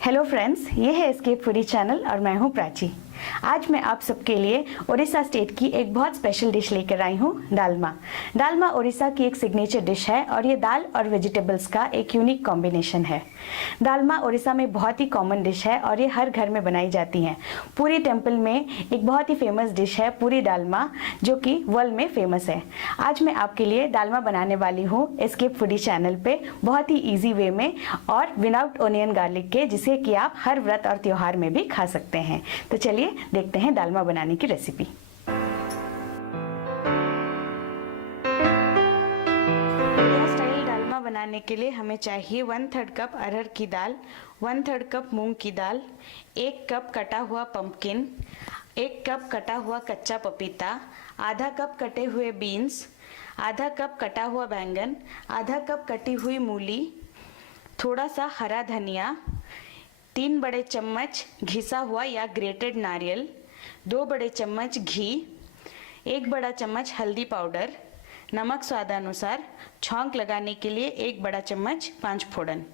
Hello friends, ये है escape foodie channel और मैं हूँ प्राची। आज मैं आप सबके लिए उड़ीसा स्टेट की एक बहुत स्पेशल डिश लेकर आई हूँ, डालमा। डालमा उड़ीसा की एक सिग्नेचर डिश है और ये दाल और वेजिटेबल्स का एक यूनिक कॉम्बिनेशन है। डालमा उड़ीसा में बहुत ही कॉमन डिश है और ये हर घर में बनाई जाती है। पूरी टेम्पल में एक बहुत ही फेमस डिश है पूरी डालमा, जो कि वर्ल्ड में फेमस है। आज मैं आपके लिए डालमा बनाने वाली हूँ एस्केप फूडी चैनल पे, बहुत ही ईजी वे में और विदाउट ओनियन गार्लिक के, जिसे कि आप हर व्रत और त्योहार में भी खा सकते हैं। तो चलिए देखते हैं डालमा बनाने की रेसिपी। इंडिया स्टाइल डालमा बनाने के लिए हमें चाहिए 1/3 कप अरहर की दाल, 1/3 कप मूंग की दाल, 1 कप कटा हुआ पंपकिन, 1 कप कटा हुआ कच्चा पपीता, आधा कप कटे हुए बीन्स, आधा कप कटा हुआ बैंगन, आधा कप कटी हुई मूली, थोड़ा सा हरा धनिया, 3 बड़े चम्मच घिसा हुआ या ग्रेटेड नारियल, 2 बड़े चम्मच घी, 1 बड़ा चम्मच हल्दी पाउडर, नमक स्वादानुसार, छौंक लगाने के लिए 1 बड़ा चम्मच 5 फोड़न।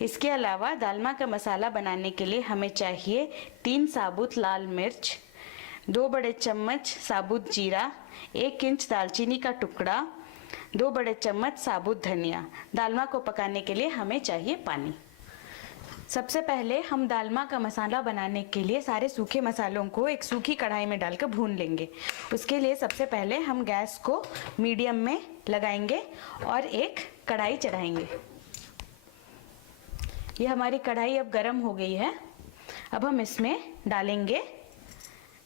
इसके अलावा डालमा का मसाला बनाने के लिए हमें चाहिए 3 साबुत लाल मिर्च, 2 बड़े चम्मच साबुत जीरा, 1 इंच दालचीनी का टुकड़ा, 2 बड़े चम्मच साबुत धनिया। डालमा को पकाने के लिए हमें चाहिए पानी। सबसे पहले हम डालमा का मसाला बनाने के लिए सारे सूखे मसालों को एक सूखी कढ़ाई में डालकर भून लेंगे। उसके लिए सबसे पहले हम गैस को मीडियम में लगाएंगे और एक कढ़ाई चढ़ाएंगे। ये हमारी कढ़ाई अब गर्म हो गई है। अब हम इसमें डालेंगे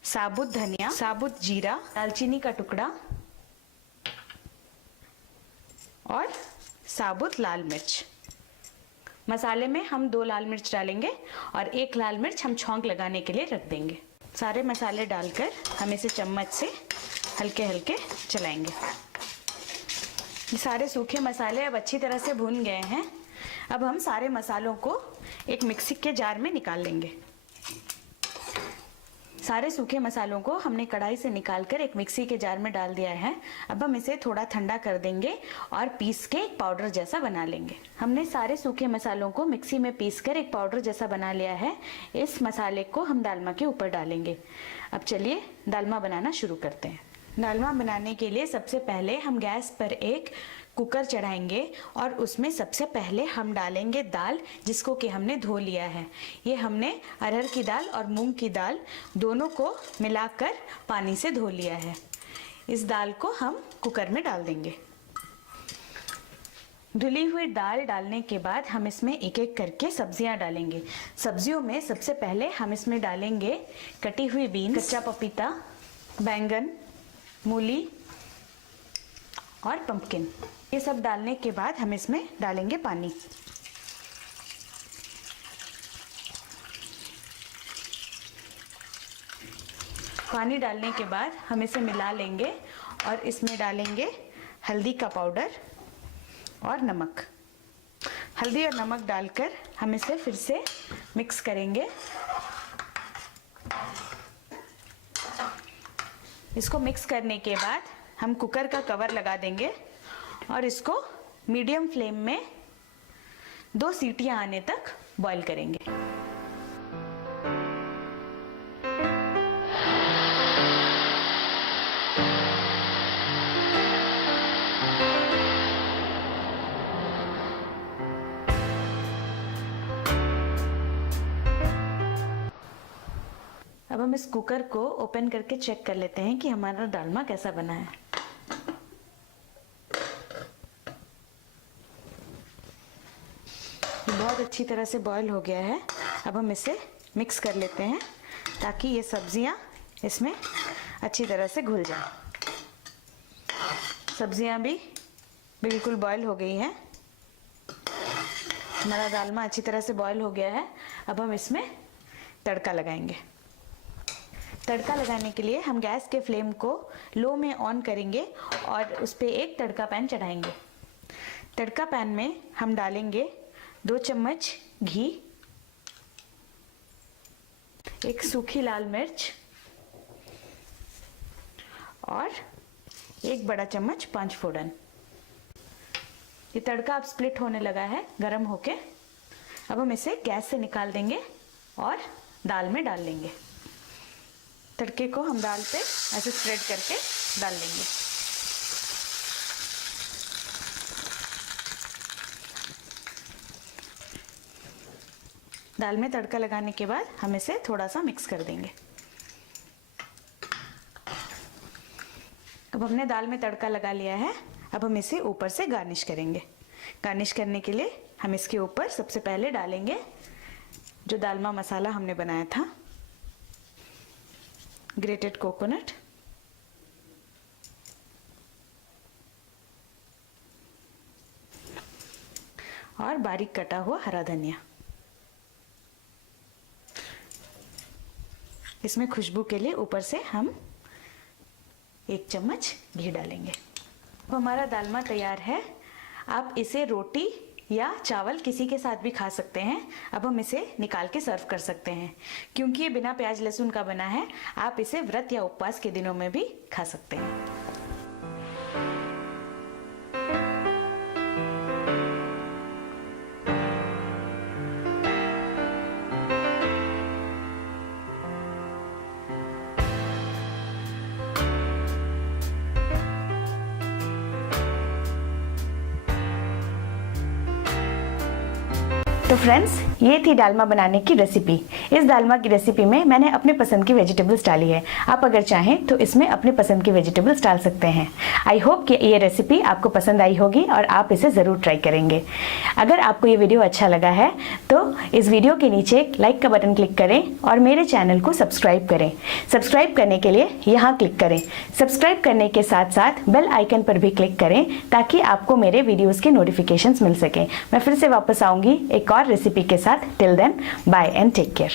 साबुत धनिया, साबुत जीरा, दालचीनी का टुकड़ा और साबुत लाल मिर्च। मसाले में हम 2 लाल मिर्च डालेंगे और 1 लाल मिर्च हम छौंक लगाने के लिए रख देंगे। सारे मसाले डालकर हम इसे चम्मच से हल्के हल्के चलाएंगे। ये सारे सूखे मसाले अब अच्छी तरह से भून गए हैं। अब हम सारे मसालों को एक मिक्सी के जार में निकाल लेंगे। सारे सूखे मसालों को हमने कढ़ाई से निकालकर एक मिक्सी के जार में डाल दिया है। अब हम इसे थोड़ा ठंडा कर देंगे और पीस के एक पाउडर जैसा बना लेंगे। हमने सारे सूखे मसालों को मिक्सी में पीसकर एक पाउडर जैसा बना लिया है। इस मसाले को हम डालमा के ऊपर डालेंगे। अब चलिए डालमा बनाना शुरू करते हैं। डालमा बनाने के लिए सबसे पहले हम गैस पर एक कुकर चढ़ाएंगे और उसमें सबसे पहले हम डालेंगे दाल, जिसको कि हमने धो लिया है। ये हमने अरहर की दाल और मूंग की दाल दोनों को मिलाकर पानी से धो लिया है। इस दाल को हम कुकर में डाल देंगे। धुली हुई दाल डालने के बाद हम इसमें एक एक करके सब्जियां डालेंगे। सब्जियों में सबसे पहले हम इसमें डालेंगे कटी हुई बीन्स, कच्चा पपीता, बैंगन, मूली और पंपकिन। ये सब डालने के बाद हम इसमें डालेंगे पानी। पानी डालने के बाद हम इसे मिला लेंगे और इसमें डालेंगे हल्दी का पाउडर और नमक। हल्दी और नमक डालकर हम इसे फिर से मिक्स करेंगे। इसको मिक्स करने के बाद हम कुकर का कवर लगा देंगे और इसको मीडियम फ्लेम में 2 सीटियां आने तक बॉईल करेंगे। अब हम इस कुकर को ओपन करके चेक कर लेते हैं कि हमारा डालमा कैसा बना है। बहुत अच्छी तरह से बॉईल हो गया है। अब हम इसे मिक्स कर लेते हैं ताकि ये सब्जियां इसमें अच्छी तरह से घुल जाएं। सब्जियां भी बिल्कुल बॉईल हो गई हैं। हमारा डालमा अच्छी तरह से बॉईल हो गया है। अब हम इसमें तड़का लगाएंगे। तड़का लगाने के लिए हम गैस के फ्लेम को लो में ऑन करेंगे और उस पर एक तड़का पैन चढ़ाएंगे। तड़का पैन में हम डालेंगे 2 चम्मच घी, 1 सूखी लाल मिर्च और 1 बड़ा चम्मच 5 फोड़न। ये तड़का अब स्प्लिट होने लगा है गर्म होके। अब हम इसे गैस से निकाल देंगे और दाल में डाल लेंगे। तड़के को हम दाल पे ऐसे स्प्रेड करके डाल लेंगे। दाल में तड़का लगाने के बाद हम इसे थोड़ा सा मिक्स कर देंगे। अब हमने दाल में तड़का लगा लिया है। अब हम इसे ऊपर से गार्निश करेंगे। गार्निश करने के लिए हम इसके ऊपर सबसे पहले डालेंगे जो दालमा मसाला हमने बनाया था, ग्रेटेड कोकोनट, और बारीक कटा हुआ हरा धनिया। इसमें खुशबू के लिए ऊपर से हम 1 चम्मच घी डालेंगे। अब हमारा दालमा तैयार है। आप इसे रोटी या चावल किसी के साथ भी खा सकते हैं। अब हम इसे निकाल के सर्व कर सकते हैं। क्योंकि ये बिना प्याज लहसुन का बना है, आप इसे व्रत या उपवास के दिनों में भी खा सकते हैं। तो फ्रेंड्स, ये थी डालमा बनाने की रेसिपी। इस डालमा की रेसिपी में मैंने अपने पसंद की वेजिटेबल्स डाली है। आप अगर चाहें तो इसमें अपने पसंद की वेजिटेबल्स डाल सकते हैं। आई होप कि ये रेसिपी आपको पसंद आई होगी और आप इसे ज़रूर ट्राई करेंगे। अगर आपको ये वीडियो अच्छा लगा है तो इस वीडियो के नीचे लाइक का बटन क्लिक करें और मेरे चैनल को सब्सक्राइब करें। सब्सक्राइब करने के लिए यहाँ क्लिक करें। सब्सक्राइब करने के साथ साथ बेल आइकन पर भी क्लिक करें ताकि आपको मेरे वीडियोज़ के नोटिफिकेशंस मिल सकें। मैं फिर से वापस आऊँगी एक और रेसिपी के साथ। Till then, bye and take care.